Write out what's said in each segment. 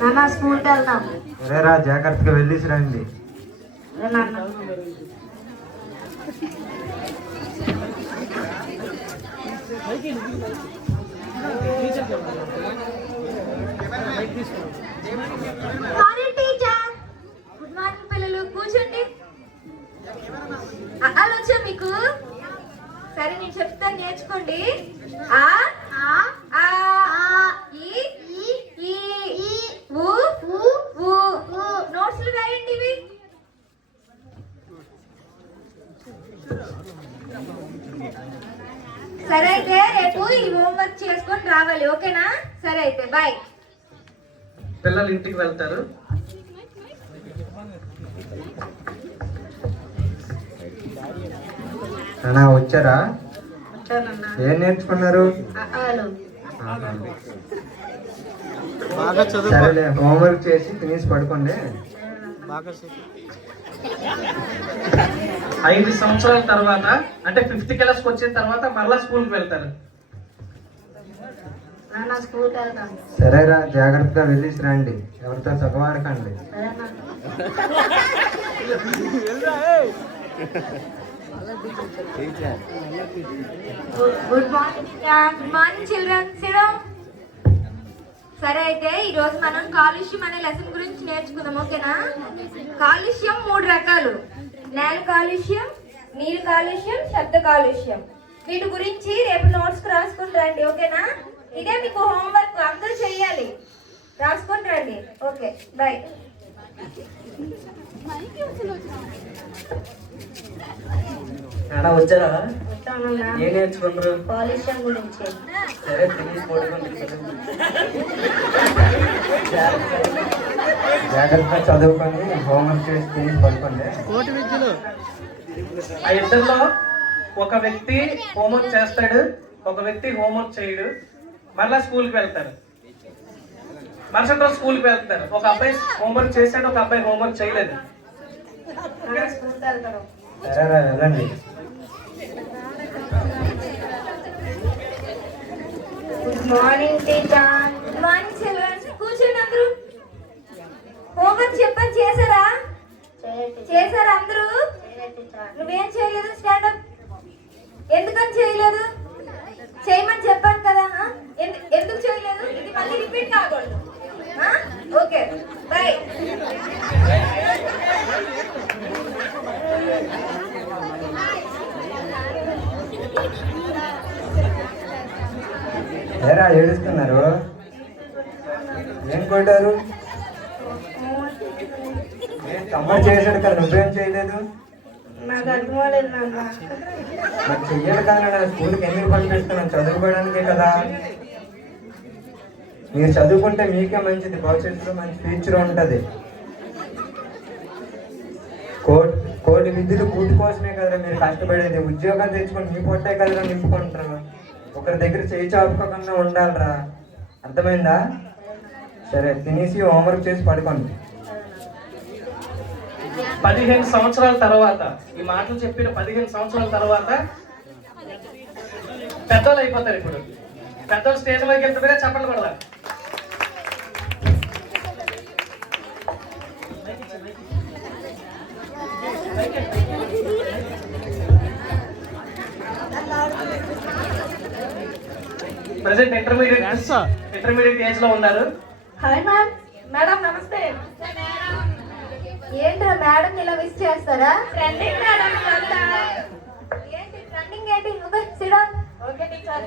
నాన్న స్కూల్కి వెళ్తాం. రా, జాగ్రత్తగా వెళ్ళేసి రండి. గుడ్ మార్నింగ్ పిల్లలు, కూర్చోండి. అలా వచ్చా మీకు? సరే నేను చెప్తాను, నేర్చుకోండి. ఆ ఆ ఈ ఈ ఊ ఊ. నోట్స్లు రాయండి ఇవి. సరే అయితే రేపు ఈ హోంవర్క్ చేసుకొని రావాలి, ఓకేనా? సరే అయితే బాయ్. పిల్లలు ఇంటికి వెళ్తారు. అన్నా వచ్చారా? ఏం నేర్చుకున్నారు? సరేలే, హోంవర్క్ చేసి తినేసి పడుకోండి. 5 సంవత్సరాల తర్వాత అంటే 5th క్లాస్కి వచ్చిన తర్వాత మరలా స్కూల్కి వెళ్తారు. సరేరా, జాగ్రత్తగా వెళ్ళేసి రండి. ఎవరితో చదవాడకండి. Good morning children. సరే అయితే ఈ రోజు మనం కాలుష్యం అనే లెసన్ గురించి నేర్చుకుందాం, ఓకేనా? కాలుష్యం 3 రకాలు: నేల కాలుష్యం, నీరు కాలుష్యం, శబ్ద కాలుష్యం. వీటి గురించి రేపు నోట్స్ రాసుకుని రండి, ఓకేనా? ఇదే మీకు హోంవర్క్, అందరూ చెయ్యాలి, రాసుకొని రండి. Okay boy. వచ్చారా? ఏం నేర్చుకుంటారు? కాలుష్యం గురించి. సరే, తినేసి పడుకోండి. జాగ్రత్తగా చదువుకొని హోంవర్క్ చేసి తినేసి పడుకోండి. ఆ ఇద్దరిలో ఒక వ్యక్తి హోంవర్క్ చేస్తాడు, ఒక వ్యక్తి హోంవర్క్ చేయడు. మరలా స్కూల్కి వెళ్తారు. మరుసటి రోజు స్కూల్కి వెళ్తారు. ఒక అబ్బాయి హోంవర్క్ చేశాడు, ఒక అబ్బాయి హోంవర్క్ చేయలేదు. సరేరా, వెళ్ళండి. Good morning teacher. Good morning children. కూర్చోండి అందరూ. హోంవర్క్ చెప్పని చేశారా? చేశారా అందరూ? నువ్వేం చేయలేదు? స్టాండప్. ఎందుకని చేయలేదు? చేయమని చెప్పాను కదా. ఎందుకు చేయలేదు? ఇది మళ్ళీ రిపీట్ కాకూడదు. Okay boy. ఏరా, ఏడుస్తున్నారు? ఏం కొట్టారు? తమ్ముడు చేశాడు కదా, నువ్వేం చేయలేదు? నాకు అర్థమలేదు నాన్న. మరి చెయ్యాలి కదా, స్కూల్కి ఎందుకు పంపిస్తున్నాను? చదువుకోవడానికే కదా. మీరు చదువుకుంటే మీకే మంచిది, భవిష్యత్తులో మంచి ఫ్యూచర్ ఉంటుంది. కోటి విద్యలు కూటి కోసమే కదరా మీరు కష్టపడేది. ఉద్యోగాలు తెచ్చుకొని మీ పొట్టే కదరా నింపుకుంటారు. ఒకరి దగ్గర చేయి చాపుకోకుండా ఉండాలిరా, అర్థమైందా? సరే, తినేసి హోంవర్క్ చేసి పడుకోండి. 15 సంవత్సరాల తర్వాత, ఈ మాటలు చెప్పిన 15 సంవత్సరాల తర్వాత పెద్దలు అయిపోతారు. ఇప్పుడు పెద్దలు స్టేజ్ పైకి వెళ్తుండగా చెప్పండి కూడా. ప్రెసెంట్ ఇంటర్మీడియట్ ఏజ్ లో ఉన్నారు. Hi ma'am. మేడం నమస్తే. ఏంట్రా మేడం ఇలా విష్ చేస్తారా? ట్రెండింగ్ మేడం ఇదంతా. ఏంటి ట్రెండింగ్ ఏంటి? Okay SIT down. Okay teacher.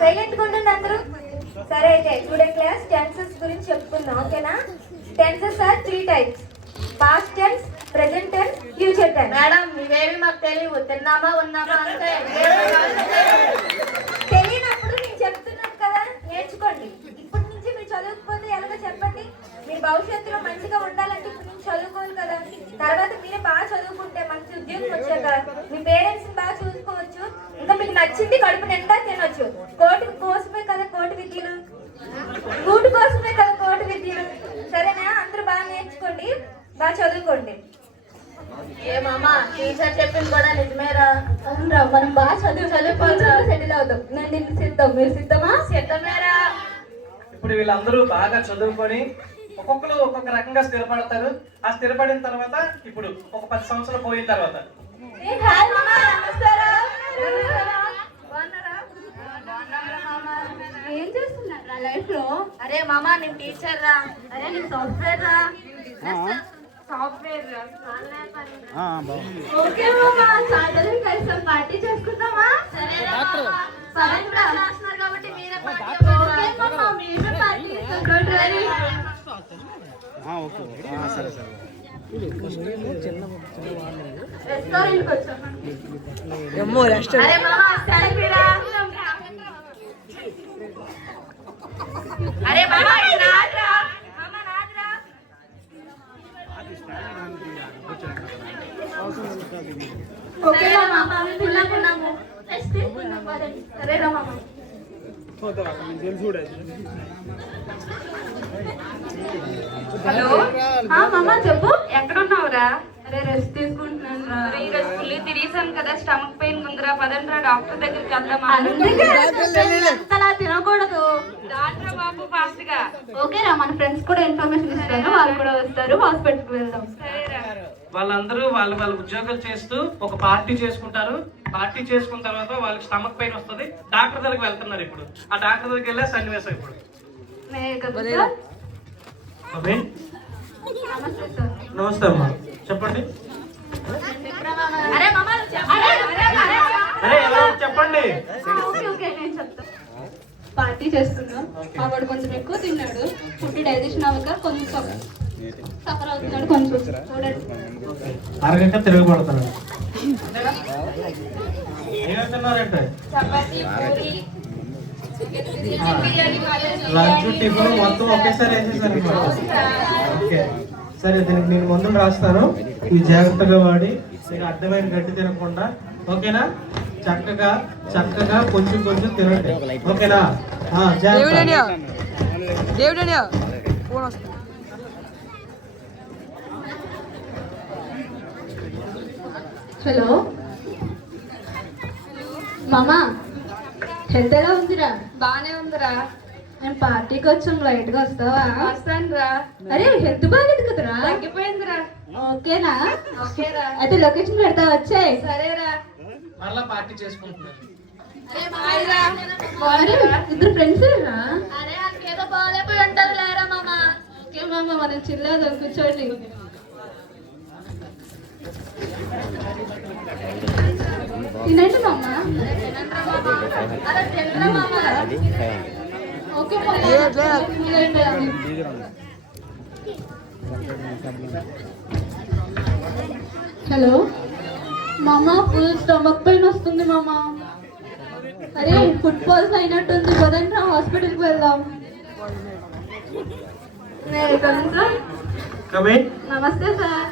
Silent గా ఉండండి అందరూ. సరే అయితే టుడే క్లాస్ టెన్సెస్ గురించి చెప్పుకుందాం, ఓకేనా? Tenses are 3 types: past tense, present tense, future tense. Madam ఇవేవి మాకు తెలియవు. తిన్నామా ఉన్నామా అంతే. తెలియనప్పుడు నేను చెప్తున్నాను కదా, నేర్చుకోండి. ఇప్పటి నుంచి మీరు చదువుకోకపోతే ఎలాగో చెప్పండి. మీరు భవిష్యత్తులో మంచిగా ఉండాలంటే ఇప్పుడు నుంచి చదువుకోవాలి కదా. తర్వాత మీరే బాగా చదువుకుంటే మంచి ఉద్యోగం వచ్చాక మీ పేరెంట్స్ బాగా చూసుకోవచ్చు. ఇంకా మీకు నచ్చింది కడుపు నిండా తినొచ్చు. కోటి కోసమే కదా కోటి విద్యలు, కూటు కోసమే కదా కోటి విద్యలు. సరేనా? అందరూ బాగా నేర్చుకోండి, బాగా చదువుకోండి. ఏమమ్మా టీచర్ చెప్పింది కూడా నిజమేరా. అవునరా, మనం బాగా చదువుకోవాలి, సెటిల్ అవుతాం. నేను నిన్ను సిద్ధం, మీరు సిద్ధమా? సిద్ధమేరా. ఇప్పుడు వీళ్ళందరూ బాగా చదువుకొని ఒక్కొక్కరు ఒక్కొక్క రకంగా స్థిరపడతారు. ఆ స్థిరపడిన తర్వాత ఇప్పుడు ఒక 10 సంవత్సరాలు పోయిన తర్వాత హాయ్ మామా, నమస్కారం. ఏం చేస్తున్నారు లైఫ్ లో? అరే మామా నేను టీచర్ రా. అరే నేను సాఫ్ట్వేర్ రా. సాఫ్ట్వేర్ రా. ఓకే మామా, చాటలు కలిసి పార్టీ చేసుకుందామా? సరేరా మామా. సరే రా. రాస్తున్నారు కాబట్టి మీరే పార్టీ ఓకే మామా, మేమే పార్టీ చేస్తాం. Don't worry. రెస్టారెంట్కి వచ్చాం. అరే మామా సెల్ఫీ రా. అరే మామా ఇది నాదిరా. మామా నాదిరా. ఓకే మామా, మేము తిన్నాము. నెక్స్ట్ తీసుకుందాం పదండి. సరేరా మామా. హలో మామా చెప్పు. ఎక్కడున్నావురా? అరే రెస్ట్ తీసుకుంటున్నాను రా. ఈరోజు ఫుల్ తిరిగిసాను కదా, స్టమక్ పెయిన్ ఉందిరా. పదండ్రా డాక్టర్ దగ్గరికి వెళ్దామా? అంతలా తినకూడదు. డాక్టర్ బాబు ఫాస్ట్ గా. ఓకే రా, మన ఫ్రెండ్స్ కూడా ఇన్ఫర్మేషన్ ఇస్తాను, వాళ్ళు కూడా వస్తారు. హాస్పిటల్కి వెళ్దాం. సరేరా. వాళ్ళందరూ వాళ్ళ ఉద్యోగాలు చేస్తూ ఒక పార్టీ చేసుకుంటారు. పార్టీ చేసుకున్న తర్వాత వాళ్ళకి స్టమక్ పెయిన్ వస్తుంది. డాక్టర్ దగ్గరికి వెళ్తున్నారు. ఇప్పుడు ఆ డాక్టర్ దగ్గరికి వెళ్ళే సన్నివేశం ఇప్పుడు. నమస్తే సార్. నమస్తే అమ్మా, చెప్పండి. అరే మామా అరే ఎలా చెప్పండి. ఓకే ఓకే, నేను చెప్తాను. పార్టీ చేస్తున్నాం. మా వాడు కొంచెం ఎక్కువ తిన్నాడు. ఫుడ్ డైజెషన్ అవ్వక కొంచెం సఫర్ అవుతున్నాడు. కొంచెం చూడండి. అరగంట తిరగబడతాడు. ఏమంటున్నారంటే చపాతీ పూరి లంచ్ టిఫిన్ మొత్తం ఒకేసారి వేసేసారు. ఓకే సరే, దీనికి నేను మందులు రాస్తాను. ఇవి జాగ్రత్తగా వాడి మీకు అర్థమైన గడ్డి తినకుండా, ఓకేనా? చక్కగా చక్కగా కొంచెం కొంచెం తినండి, ఓకేనా? హలో మామా, హెల్త్ ఎలా ఉందిరా? బానే ఉందిరా. నేను పార్టీకి వచ్చాం, లైట్ గా వస్తావా? వస్తాను రా. అరే హెల్త్ బాగాలేదు కదరా? తగ్గిపోయిందిరా. ఓకేనా? ఓకేరా. అయితే లొకేషన్ పెడతా, వచ్చాయి. సరేరా. మళ్ళా పార్టీ చేసుకుంటున్నారు. అరే ఇద్దరు ఫ్రెండ్స్ రా. అరే అకేదో బాగాలేపోయి ఉంటది లేరా మామా. ఓకే మామ, మనం చిల్లాదాం, కూర్చోండి. తినండి మామ. అరే తినరా మామా. ఓకే మామ. హలో మామ, ఫుల్ స్టమక్ పెయిన్ వస్తుంది మామ. అరే ఫుడ్ పాయిజన్ అయినట్టుంది, పదండి హాస్పిటల్కి వెళ్దాం. నమస్తే సార్.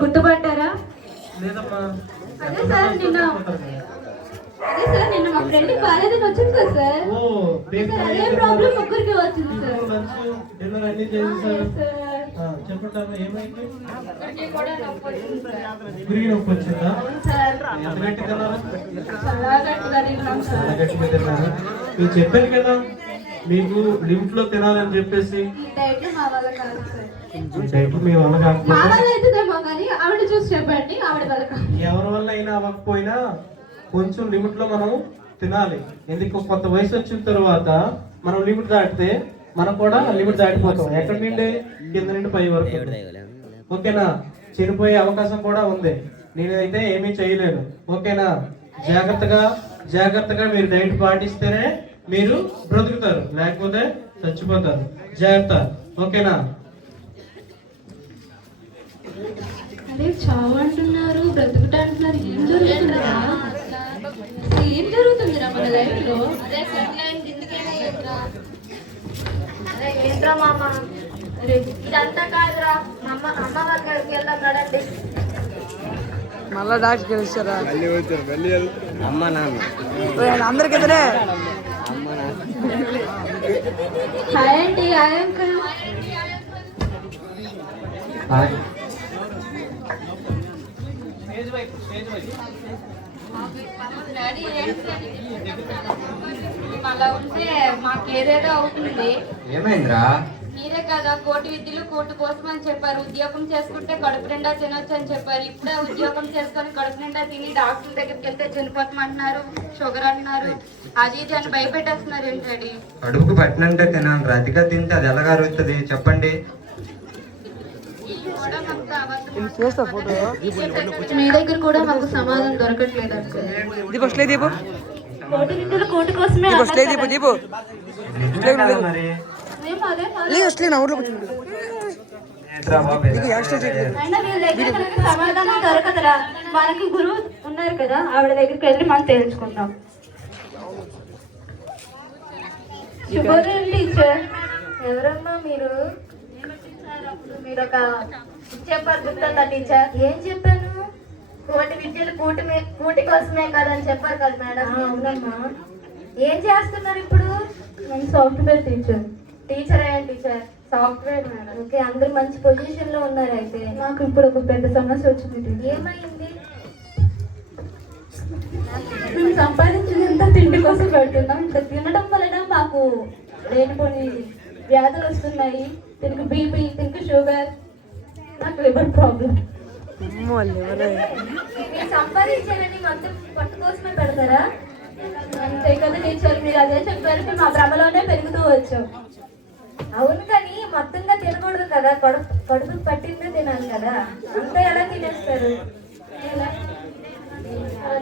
గుర్తుపట్టారా? అదే సార్ నిన్న మా ఫ్రెండ్ బాలేదని వచ్చింది కదా సార్. సార్ అదే ప్రాబ్లం ముగ్గురికి వచ్చింది సార్. చెప్పండి, ఏమైంది? ముగ్గురికి కూడా నొప్పి వచ్చింది సార్. గురికి నొప్పి వచ్చిందా? అవును సార్. ఎంత గట్టి తిన్నారా? చాలా గట్టిగా తిన్నాం సార్. చాలా గట్టిగా తిన్నారా? మీరు చెప్పాను కదా మీకు లిమిట్ లో తినాలని చెప్పేసి. ఈ డైట్ మా వల్ల కాదు సార్. డైట్ మీ వల్ల మా కాకపోతే వల్ల అవుతుందేమో కానీ ఆవిడ చూసి చెప్పండి, ఆవిడ వల్ల కాదు. ఎవరి వల్ల అయినా అవ్వకపోయినా కొంచెం లిమిట్ లో మనం తినాలి. ఎందుకు కొత్త వయసు వచ్చిన తర్వాత మనం లిమిట్ దాటితే మనం కూడా లిమిట్ దాటిపోతాం. ఎక్కడి నుండి? కింద నుండి పై వరకు. ఓకేనా? చనిపోయే అవకాశం కూడా ఉంది. నేనైతే ఏమీ చేయలేను, ఓకేనా? జాగ్రత్తగా మీరు డైట్ పాటిస్తేనే మీరు బ్రతుకుతారు, లేకపోతే చచ్చిపోతారు. జాగ్రత్త, ఓకేనా? అరే చావు అంటున్నారు, బ్రతుకుట అంటున్నారు. ఏం జరుగుతుందిరా? ఏం జరుగుతుందిరా మన లైఫ్ లో? అరే ఏంట్రా మామా. అరే ఇదంతా కాదురా. అమ్మ వాళ్ళ దగ్గరికి వెళ్దాం కదండి. మళ్ళా డాక్టర్ గెలుస్తారా? అమ్మ నాన్న అందరికి ఎదురే. Hi aunty, hi uncle. Daddy ఏంటని మేము అలా ఉంటే మాకు ఏదేదో అవుతుంది. ఏమైందిరా? మీరే కదా కోటి విద్యలు కోటి కోసం అని చెప్పారు. ఉద్యోగం చేసుకుంటే కడుపు నిండా తినొచ్చు అని చెప్పారు. ఇప్పుడే ఉద్యోగం చేసుకొని కడుపు నిండా తిని డాక్టర్ దగ్గరికి వెళ్తే చనిపోతామంటున్నారు, షుగర్ అంటున్నారు, అది ఇది అని భయపెట్టేస్తున్నారు. ఏంటండి కడుపుకు పట్టినంటే తినాలి రా, అతిగా తింటే అది ఎలాగ అరుగుతుంది చెప్పండి. కూడా మాకు అబద్ధం. చేస్తా ఫోటో. మీ దగ్గర కూడా మాకు సమాధానం దొరకట్లేదు. దీపు స్లే దీపు. కోటి విద్యలు కోటి కోసమే దీపు స్లే దీపు దీపు. నిజమే కదా మరి. మేము అదే లేదు స్లే నా ఊర్లో కూర్చుంది. ఏంట్రా బాబు ఇలా? అయినా వీళ్ళ దగ్గర మనకి సమాధానం దొరకదురా. మనకి గురువు ఉన్నారు కదా, ఆవిడ దగ్గరికి వెళ్ళి మనం తెలుసుకుందాం. శుభోదయం టీచర్. ఎవరమ్మా మీరు? మీరు ఒక చెప్పారు గుర్తుందా టీచర్? ఏం చెప్పాను? కోటి విద్యలు కూటి కోసమే కదని చెప్పారు కదా మేడం. అవునమ్మా. ఏం చేస్తున్నారు ఇప్పుడు? నేను సాఫ్ట్వేర్ టీచర్. టీచర్ అయ్యా టీచర్? Software madam. ఓకే, అందరు మంచి పొజిషన్ లో ఉన్నారు అయితే. నాకు ఇప్పుడు ఒక పెద్ద సమస్య వచ్చింది టీచర్. ఏమైంది? మేము సంపాదించినంత తిండి కోసం పెడుతున్నాం. ఇంకా తినడం వలన మాకు లేనిపోని వ్యాధులు వస్తున్నాయి. దీనికి బీపీ, దీనికి షుగర్, నాకు లివర్ ప్రాబ్లం. మీరు సంపాదించారని మొత్తం పట్టు కోసమే పెడతారా? అంతే కదా టీచర్, మీరు అదే చెప్పారు. మేము ఆ భ్రమలోనే పెరుగుతూ వచ్చాం. అవును, కానీ మొత్తంగా తినకూడదు కదా, కడుపు పట్టిందే తినాలి కదా. అంతా ఎలా తినేస్తారు?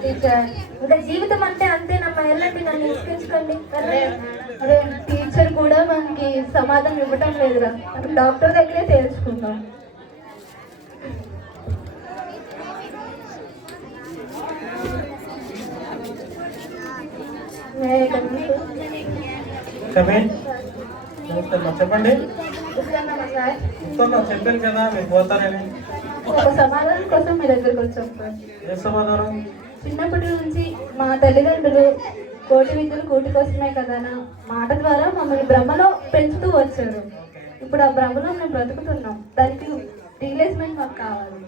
టీచర్ ఇంకా జీవితం అంటే అంతేనమ్మా. వెళ్ళండి, నన్ను ఇసుకించుకోండి. అదే టీచర్ కూడా మనకి సమాధానం ఇవ్వటం లేదురా. అక్కడ డాక్టర్ దగ్గరే తెలుసుకుందాం. చెప్పండి. సార్, చెప్పాను కదా మీరు పోతారని. ఒక సమాధానం కోసం మీ దగ్గరకు వచ్చాం సార్. ఏ సమాధానం? చిన్నప్పటి నుంచి మా తల్లిదండ్రులు కోటి విద్యలు కోటి కోసమే కదా అన్న మాట ద్వారా మమ్మల్ని భ్రమలో పెంచుతూ వచ్చారు. ఇప్పుడు ఆ భ్రమలో మేము బ్రతుకుతున్నాం. దానికి రియలైజ్మెంట్ మాకు కావాలి.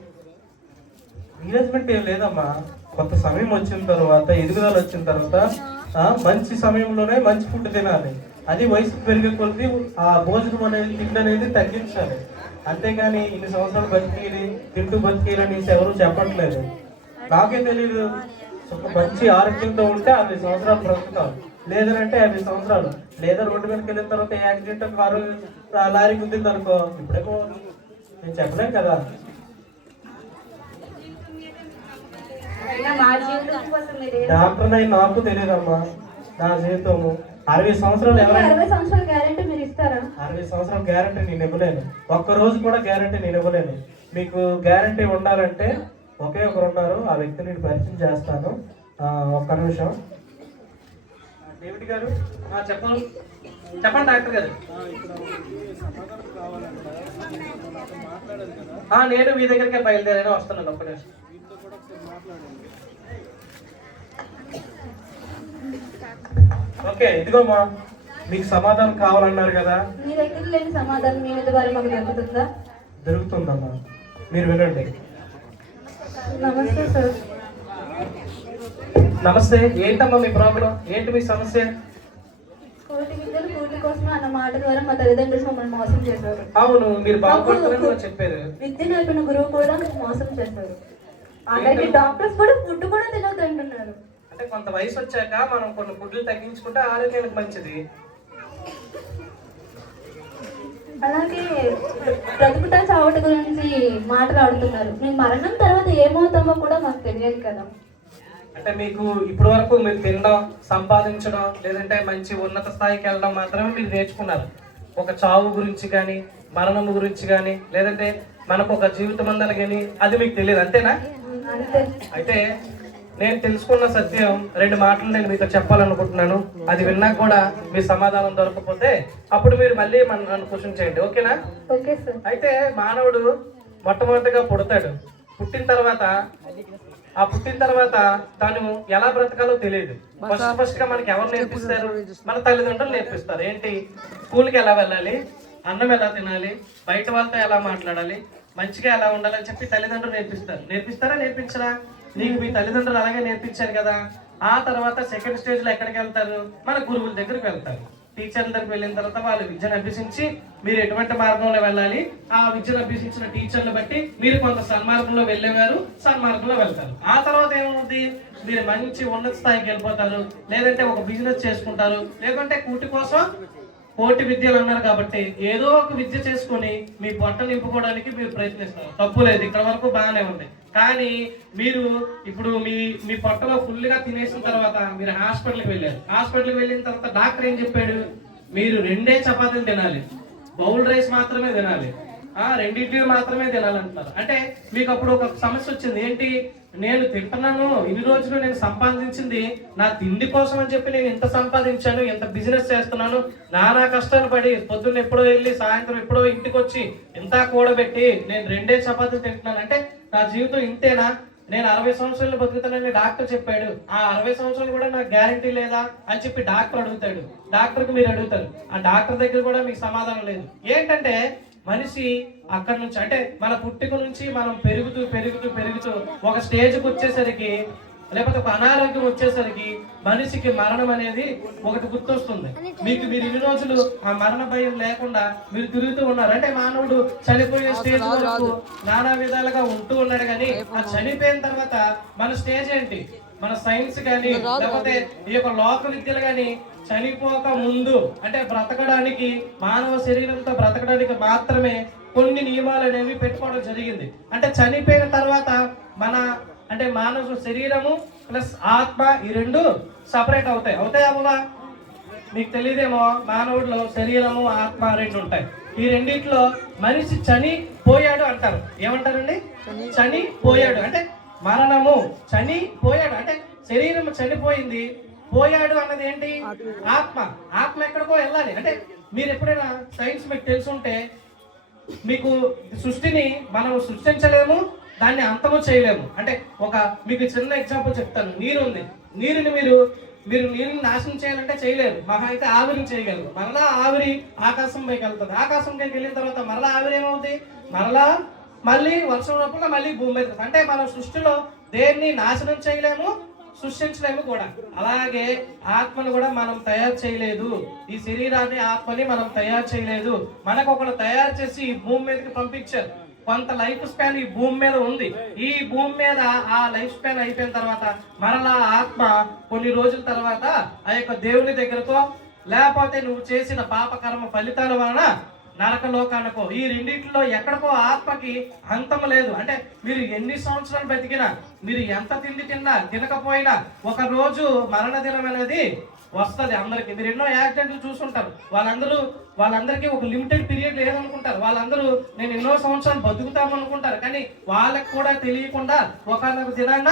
రిలీజ్మెంట్ ఏం లేదమ్మా. కొంత సమయం వచ్చిన తర్వాత, ఎదుగుదల వచ్చిన తర్వాత మంచి సమయంలోనే మంచి ఫుడ్ తినాలి. అది వయసు పెరిగే కొద్ది ఆ భోజనం అనేది, తిండి అనేది తగ్గించాలి. అంతేగాని ఇన్ని సంవత్సరాలు బతికేది తింటూ బతికేయాలని ఎవరు చెప్పట్లేదు. నాకే తెలియదు. ఒక మంచి ఆరోగ్యంతో ఉంటే 50 సంవత్సరాలు బ్రతుకుతాం, లేదంటే 50 సంవత్సరాలు. లేదా రోడ్డు మీదకి వెళ్ళిన తర్వాత యాక్సిడెంట్ కారు లారీ గుద్దింది అనుకో, ఇప్పుడే నేను చెప్పలేను కదా. మా జీవితం కోసం మీరు డాక్టర్ అయి నాకు తెలియదమ్మా. నా జీవితము 60 సంవత్సరాలు. 60 సంవత్సరాల గ్యారెంటీ మీరు ఇస్తారా? 60 సంవత్సరాల గ్యారంటీ నేను ఇవ్వలేను. ఒక్క రోజు కూడా గ్యారంటీ నేను ఇవ్వలేను. మీకు గ్యారంటీ ఉండాలంటే ఒకే ఒకరు ఉన్నారు, ఆ వ్యక్తిని నేను పరిచయం చేస్తాను. ఒక్క నిమిషం. డేవిడ్ గారు చెప్పండి. చెప్పండి డాక్టర్ గారు. నేను మీ దగ్గరికి బయలుదేరాను, వస్తున్నాను. ఒక్క నిమిషం. ఓకే, ఇదిగోమ్మా, మీకు సమాధానం కావాలన్నారు కదా. మీ దగ్గర లేని సమాధానం మీ ద్వారా మాకు దొరుకుతుందా? దొరుకుతుందమ్మా, మీరు వినండి. నమస్తే సార్. నమస్తే. ఏంటమ్మా మీ ప్రాబ్లం? ఏంటి మీ సమస్య? కోటి విద్యలు కోటి కోసం అన్న మాట ద్వారా మా తల్లిదండ్రులు మమ్మల్ని మోసం చేశారు. అవును, మీరు బాగుపడుతున్నారని చెప్పారు. విద్య నేర్పిన గురువు కూడా మోసం చేశారు. అలాగే డాక్టర్స్ కూడా ఫుడ్ కూడా తినొద్దు అంటున్నారు. అంటే కొంత వయసు వచ్చాక మనం కొన్ని ఫుడ్లు తగ్గించుకుంటే ఆరోగ్యానికి మంచిది. అలాగే బ్రతుకుట చావట గురించి మాట్లాడుతున్నారు. మేము మరణం తర్వాత ఏమవుతామో కూడా మాకు తెలియదు కదా. అంటే మీకు ఇప్పటి వరకు మీరు తినడం, సంపాదించడం, లేదంటే మంచి ఉన్నత స్థాయికి వెళ్ళడం మాత్రమే మీరు నేర్చుకున్నారు. ఒక చావు గురించి కానీ, మరణం గురించి కానీ, లేదంటే మనకు ఒక జీవితం ఉందని కానీ అది మీకు తెలియదు, అంతేనా? అయితే నేను తెలుసుకున్న సత్యం 2 మాటలు నేను మీతో చెప్పాలనుకుంటున్నాను. అది విన్నాక కూడా మీ సమాధానం దొరకకపోతే అప్పుడు మీరు మళ్ళీ నన్ను క్వశ్చన్ చేయండి, ఓకేనా? Okay sir. అయితే మానవుడు మొట్టమొదటిగా పుడతాడు. పుట్టిన తర్వాత తను ఎలా బ్రతకాలో తెలియదు. ఫస్ట్ గా మనకి ఎవరు నేర్పిస్తారు? మన తల్లిదండ్రులు నేర్పిస్తారు. ఏంటి? స్కూల్కి ఎలా వెళ్ళాలి, అన్నం ఎలా తినాలి, బయట వాళ్ళతో ఎలా మాట్లాడాలి, మంచిగా ఎలా ఉండాలని చెప్పి తల్లిదండ్రులు నేర్పిస్తారు. నేర్పిస్తారా? నేర్పించరా? నీకు మీ తల్లిదండ్రులు అలాగే నేర్పించారు కదా. ఆ తర్వాత సెకండ్ స్టేజ్ లో ఎక్కడికి వెళ్తారు? మన గురువుల దగ్గరికి వెళ్తారు. టీచర్ల దగ్గరికి వెళ్ళిన తర్వాత వాళ్ళు విద్యను అభ్యసించి మీరు ఎటువంటి మార్గంలో వెళ్ళాలి, ఆ విద్యను అభ్యసించిన టీచర్లు బట్టి మీరు కొంత సన్మార్గంలో వెళ్ళేవారు, సన్మార్గంలో వెళ్తారు. ఆ తర్వాత ఏమవుతుంది? మీరు మంచి ఉన్నత స్థాయికి వెళ్ళిపోతారు, లేదంటే ఒక బిజినెస్ చేసుకుంటారు, లేదంటే కూటి కోసం కోటి విద్యలు అన్నారు కాబట్టి ఏదో ఒక విద్య చేసుకొని మీ పొట్ట నింపుకోవడానికి మీరు ప్రయత్నిస్తారు. తప్పు లేదు, ఇక్కడ వరకు బాగానే ఉంది. కానీ మీరు ఇప్పుడు మీ పొట్టలో ఫుల్ గా తినేసిన తర్వాత మీరు హాస్పిటల్కి వెళ్ళారు. హాస్పిటల్కి వెళ్ళిన తర్వాత డాక్టర్ ఏం చెప్పాడు? మీరు 2 చపాతీలు తినాలి, బౌల్ రైస్ మాత్రమే తినాలి, రెండింటిని మాత్రమే తినాలంటారు. అంటే మీకు అప్పుడు ఒక సమస్య వచ్చింది. ఏంటి? నేను తింటున్నాను, ఇన్ని రోజులు నేను సంపాదించింది నా తిండి కోసం అని చెప్పి నేను ఎంత సంపాదించాను, ఎంత బిజినెస్ చేస్తున్నాను, నానా కష్టాలు పడి పొద్దున్న ఎప్పుడో వెళ్ళి సాయంత్రం ఎప్పుడో ఇంటికి వచ్చి ఎంత కూడబెట్టి నేను 2 చపాతీలు తింటున్నాను అంటే నా జీవితం ఇంతేనా? నేను 60 సంవత్సరాలు బతుకుతానని డాక్టర్ చెప్పాడు. ఆ 60 సంవత్సరాలు కూడా నాకు గ్యారంటీ లేదా అని చెప్పి డాక్టర్ అడుగుతాడు. డాక్టర్కి మీరు అడుగుతారు, ఆ డాక్టర్ దగ్గర కూడా మీకు సమాధానం లేదు. ఏంటంటే మనిషి అక్కడ నుంచి అంటే మన పుట్టుక నుంచి మనం పెరుగుతూ పెరుగుతూ పెరుగుతూ ఒక స్టేజ్కి వచ్చేసరికి, లేకపోతే ఒక అనారోగ్యం వచ్చేసరికి మనిషికి మరణం అనేది ఒకటి గుర్తొస్తుంది. మీరు ఇన్ని రోజులు ఆ మరణ భయం లేకుండా మీరు తిరుగుతూ ఉన్నారు. అంటే మానవుడు చనిపోయే స్టేజ్ వరకు నానా విధాలుగా ఉంటూ ఉన్నాడు. కానీ ఆ చనిపోయిన తర్వాత మన స్టేజ్ ఏంటి? మన సైన్స్ కానీ లేకపోతే ఈ యొక్క లోక విద్యలు కానీ చనిపోక ముందు అంటే బ్రతకడానికి, మానవ శరీరంతో బ్రతకడానికి మాత్రమే కొన్ని నియమాలు అనేవి పెట్టుకోవడం జరిగింది. అంటే చనిపోయిన తర్వాత మన అంటే మానవ శరీరము ప్లస్ ఆత్మ ఈ 2 సపరేట్ అవుతాయా? మీకు తెలియదేమో, మానవుడిలో శరీరము ఆత్మ 2 ఉంటాయి. ఈ రెండిట్లో మనిషి చనిపోయాడు అంటారు. ఏమంటారండి? చనిపోయాడు అంటే మరణము, చనిపోయాడు అంటే శరీరం చనిపోయింది, పోయాడు అన్నది ఏంటి? ఆత్మ. ఆత్మ ఎక్కడికో వెళ్ళాలి. అంటే మీరు ఎప్పుడైనా సైన్స్ మీకు తెలుసుంటే, మీకు సృష్టిని మనం సృష్టించలేము, దాన్ని అంతము చేయలేము. అంటే మీకు చిన్న ఎగ్జాంపుల్ చెప్తాను. నీరు ఉంది, నీరుని మీరు నీరుని నాశనం చేయాలంటే చేయలేరు, మహా అయితే ఆవిరిని చేయగలరు. మరలా ఆవిరి ఆకాశం పైకి వెళ్తుంది. ఆకాశం పైకి వెళ్ళిన తర్వాత మరలా ఆవిరి ఏమవుతుంది? మళ్ళీ వర్షం రూపంలో మళ్ళీ భూమి మీద. అంటే మన సృష్టిలో దేన్ని నాశనం చేయలేము, సృష్టించలేము కూడా. అలాగే ఆత్మను కూడా మనం తయారు చేయలేదు. ఈ శరీరాన్ని, ఆత్మని మనం తయారు చేయలేదు. మనకు ఒకరు తయారు చేసి ఈ భూమి మీదకి పంపించారు. కొంత లైఫ్ స్పాన్ ఈ భూమి మీద ఉంది. ఈ భూమి మీద ఆ లైఫ్ స్పాన్ అయిపోయిన తర్వాత మరలా ఆత్మ కొన్ని రోజుల తర్వాత ఆ యొక్క దేవుని దగ్గరకో, లేకపోతే నువ్వు చేసిన పాపకర్మ ఫలితాల వలన నరకలోకానికో, ఈ రెండింటిలో ఎక్కడికో ఆత్మకి అంతం లేదు. అంటే మీరు ఎన్ని సంవత్సరాలు బతికినా, మీరు ఎంత తిండి తిన్నా తినకపోయినా ఒక రోజు మరణ దినం అనేది వస్తుంది అందరికి. మీరు ఎన్నో యాక్సిడెంట్లు చూసుంటారు. వాళ్ళందరికీ ఒక లిమిటెడ్ పీరియడ్ లేదనుకుంటారు. వాళ్ళందరూ నేను ఎన్నో సంవత్సరాలు బతుకుతాము అనుకుంటారు. కానీ వాళ్ళకి కూడా తెలియకుండా ఒకనొక దినాన్న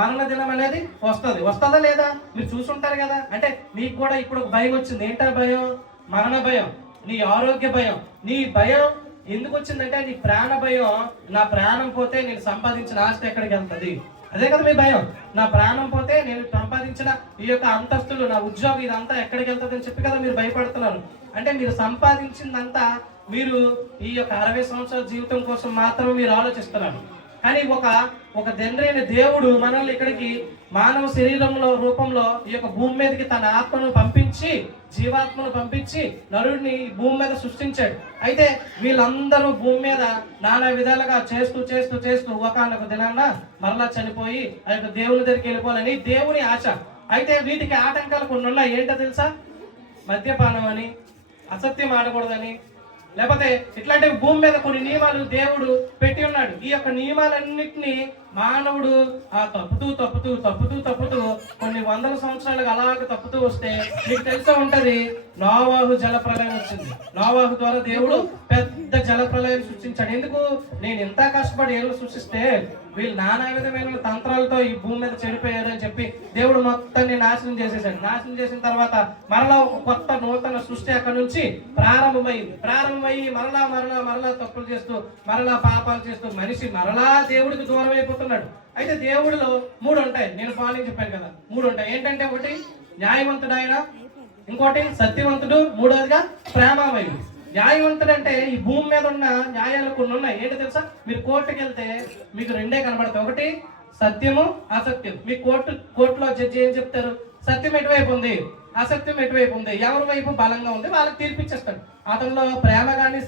మరణ దినం అనేది వస్తుందా లేదా? మీరు చూసుంటారు కదా. అంటే మీకు కూడా ఇప్పుడు ఒక భయం వచ్చింది. ఏంటా భయం? మరణ భయం, నీ ఆరోగ్య భయం. నీ భయం ఎందుకు వచ్చిందంటే నీ ప్రాణ భయం. నా ప్రాణం పోతే నేను సంపాదించిన ఆస్తి ఎక్కడికి వెళ్తుంది? అదే కదా మీ భయం. నా ప్రాణం పోతే నేను సంపాదించిన ఈ యొక్క అంతస్తులు, నా ఉద్యోగం, ఇదంతా ఎక్కడికి వెళ్తుంది అని చెప్పి కదా మీరు భయపడుతున్నారు. అంటే మీరు సంపాదించిందంతా మీరు ఈ యొక్క 60 సంవత్సరాల జీవితం కోసం మాత్రమే మీరు ఆలోచిస్తున్నారు. కానీ ఒక తండ్రైన దేవుడు మనల్ని ఇక్కడికి మానవ శరీరంలో రూపంలో ఈ యొక్క భూమి మీదకి తన ఆత్మను పంపించి, జీవాత్మను పంపించి నరుడిని భూమి మీద సృష్టించాడు. అయితే వీళ్ళందరూ భూమి మీద నానా విధాలుగా చేస్తూ ఒకనొక దినాన మరలా చనిపోయి ఆ యొక్క దేవుని దగ్గరికి వెళ్ళిపోవాలని దేవుని ఆశ. అయితే వీటికి ఆటంకాలు కొన్ని ఉన్నాయి. ఏంటో తెలుసా? మద్యపానం అని, అసత్యం ఆడకూడదని, లేకపోతే ఇట్లాంటి భూమి మీద కొన్ని నియమాలు దేవుడు పెట్టి ఉన్నాడు. ఈ యొక్క నియమాలన్నింటినీ మానవుడు తప్పుతూ కొన్ని వందల సంవత్సరాలుగా అలాగే తప్పుతూ వస్తే మీకు తెలిసే ఉంటది, నోవాహు జలప్రలయం వచ్చింది. నోవాహు ద్వారా దేవుడు పెద్ద జలప్రలయం సృష్టించాడు. ఎందుకు? నేను ఎంత కష్టపడి ఏదో సృష్టిస్తే వీళ్ళు నానా విధమైన తంత్రాలతో ఈ భూమి మీద చెడిపోయారు అని చెప్పి దేవుడు మొత్తాన్ని నాశనం చేసేసాడు. నాశనం చేసిన తర్వాత మరలా ఒక కొత్త నూతన సృష్టి అక్కడ నుంచి ప్రారంభమయ్యి మరలా తప్పులు చేస్తూ, మరలా పాపాలు చేస్తూ మనిషి మరలా దేవుడికి దూరం అయిపోతున్నాడు. అయితే దేవుడిలో 3 ఉంటాయి. నేను ఫాలోయింగ్ చెప్పాను కదా, 3 ఉంటాయి. ఏంటంటే ఒకటి న్యాయవంతుడు ఆయన, ఇంకోటి సత్యవంతుడు, మూడోదిగా ప్రేమమయుడు. న్యాయవంతుడు అంటే ఈ భూమి మీద ఉన్న న్యాయాలు కొన్ని ఉన్నాయి. ఏంటో తెలుసా? మీరు కోర్టుకి వెళ్తే మీకు 2 కనబడతాయి. ఒకటి సత్యము అసత్యం. మీ కోర్టులో జడ్జి ఏం చెప్తారు? సత్యం ఎటువైపు ఉంది, అసత్యం ఎటువైపు ఉంది, ఎవరి వైపు బలంగా ఉంది వాళ్ళకి తీర్పిచ్చేస్తాడు. అతనిలో ప్రేమ కానీ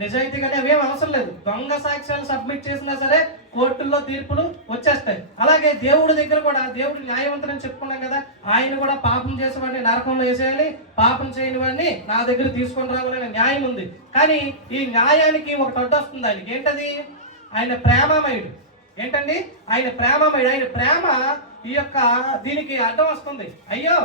నిజాయితీ కానీ అవేం అవసరం లేదు. దొంగ సాక్ష్యాలు సబ్మిట్ చేసినా సరే కోర్టుల్లో తీర్పులు వచ్చేస్తాయి. అలాగే దేవుడి దగ్గర కూడా దేవుడు న్యాయవంతులని చెప్పుకున్నాం కదా, ఆయన కూడా పాపం చేసేవాడిని నరకంలో వేసేయాలి, పాపం చేయని వాడిని నా దగ్గర తీసుకొని రావాలనే న్యాయం ఉంది. కానీ ఈ న్యాయానికి ఒకటి అడ్డు వస్తుంది. ఆయనకి ఏంటది? ఆయన ప్రేమమయుడు. ఏంటండి? ఆయన ప్రేమమయుడు. ఆయన ప్రేమ ఈ యొక్క దీనికి అడ్డం వస్తుంది. అయ్యో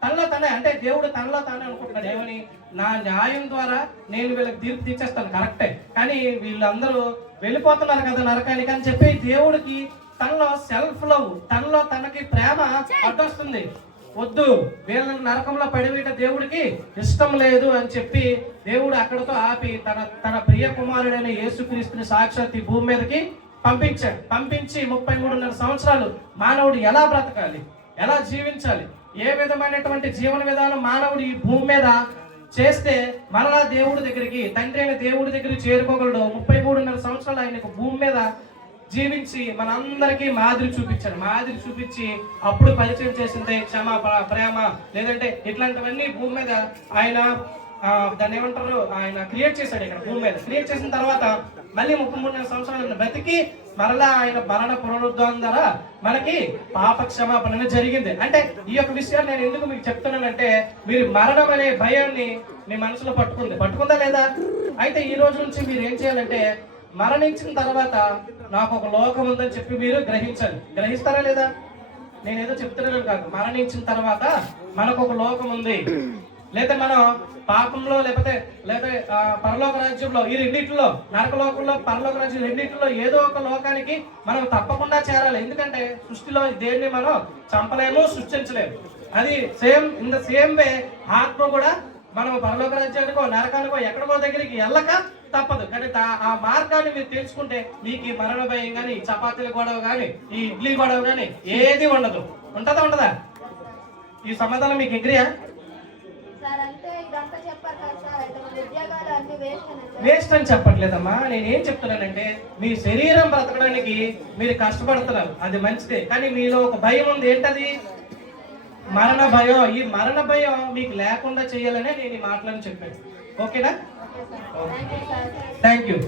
తనలో తనే, అంటే దేవుడు తనలో తానే అనుకుంటున్నాడు ఏమని, నా న్యాయం ద్వారా నేను వీళ్ళకి తీర్పు తీర్చేస్తాను కరెక్టే, కానీ వీళ్ళందరూ వెళ్ళిపోతున్నారు కదా నరకానికి అని చెప్పి దేవుడికి తనలో సెల్ఫ్ లవ్, తనలో తనకి ప్రేమ అడ్డొస్తుంది. వద్దు, వీళ్ళని నరకంలో పడివేట దేవుడికి ఇష్టం లేదు అని చెప్పి దేవుడు అక్కడతో ఆపి తన ప్రియ కుమారుడైన యేసుక్రీస్తుని సాక్షాత్ ఈ భూమి మీదకి పంపించాడు. పంపించి 33.5 సంవత్సరాలు మానవుడు ఎలా బ్రతకాలి, ఎలా జీవించాలి, ఏ విధమైనటువంటి జీవన విధానం మానవుడు ఈ భూమి మీద చేస్తే మరలా దేవుడి దగ్గరికి, తండ్రి అయిన దేవుడి దగ్గరికి చేరుకోగలడు. 33.5 సంవత్సరాలు ఆయనకు భూమి మీద జీవించి మనందరికీ మాదిరి చూపించాడు. మాదిరి చూపించి అప్పుడు పరిచయం చేసిందే క్షమ, ప్రేమ, లేదంటే ఇట్లాంటివన్నీ భూమి మీద ఆయన దాన్ని ఏమంటారు, ఆయన క్రియేట్ చేశాడు ఇక్కడ భూమి మీద. క్రియేట్ చేసిన తర్వాత మళ్ళీ 33 సంవత్సరాలు బ్రతికి మరలా ఆయన మరణ పునరుద్ధానం ద్వారా మనకి పాప క్షమాపణ జరిగింది. అంటే ఈ యొక్క విషయాన్ని నేను ఎందుకు మీకు చెప్తున్నానంటే, మీరు మరణం అనే భయాన్ని మీ మనసులో పట్టుకుందా లేదా? అయితే ఈ రోజు నుంచి మీరు ఏం చేయాలంటే, మరణించిన తర్వాత నాకు ఒక లోకం ఉందని చెప్పి మీరు గ్రహించాలి. గ్రహిస్తారా లేదా? నేనేదో చెప్తున్నాను కాదు, మరణించిన తర్వాత మనకు ఒక లోకం ఉంది, లేదా మనం పాపంలో లేకపోతే పరలోక రాజ్యంలో, ఈ రెండింటిలో, నరకలోకంలో పరలోక రాజ్యం రెండింటిలో ఏదో ఒక లోకానికి మనం తప్పకుండా చేరాలి. ఎందుకంటే సృష్టిలో దేన్ని మనం చంపలేము, సృష్టించలేము. అది ఇన్ ద సేమ్ వే ఆత్మ కూడా మనం పరలోక రాజ్యానికో నరకానికో ఎక్కడికో దగ్గరికి వెళ్ళక తప్పదు. కానీ ఆ మార్గాన్ని మీరు తెలుసుకుంటే మీకు ఈ మరణ భయం కానీ, ఈ చపాతీల గొడవ కానీ, ఈ ఇడ్లీ గొడవ కానీ ఏది ఉండదు. ఉంటుందా? ఈ సమాధానం మీకు ఎగ్రియా? వేస్ట్ అని చెప్పట్లేదమ్మా. నేనేం చెప్తున్నానంటే, మీ శరీరం బ్రతకడానికి మీరు కష్టపడుతున్నారు, అది మంచిదే. కానీ మీలో ఒక భయం ఉంది. ఏంటది? మరణ భయం. ఈ మరణ భయం మీకు లేకుండా చేయాలనే నేను ఈ మాటలను చెప్పాను. ఓకేనా? Thank you.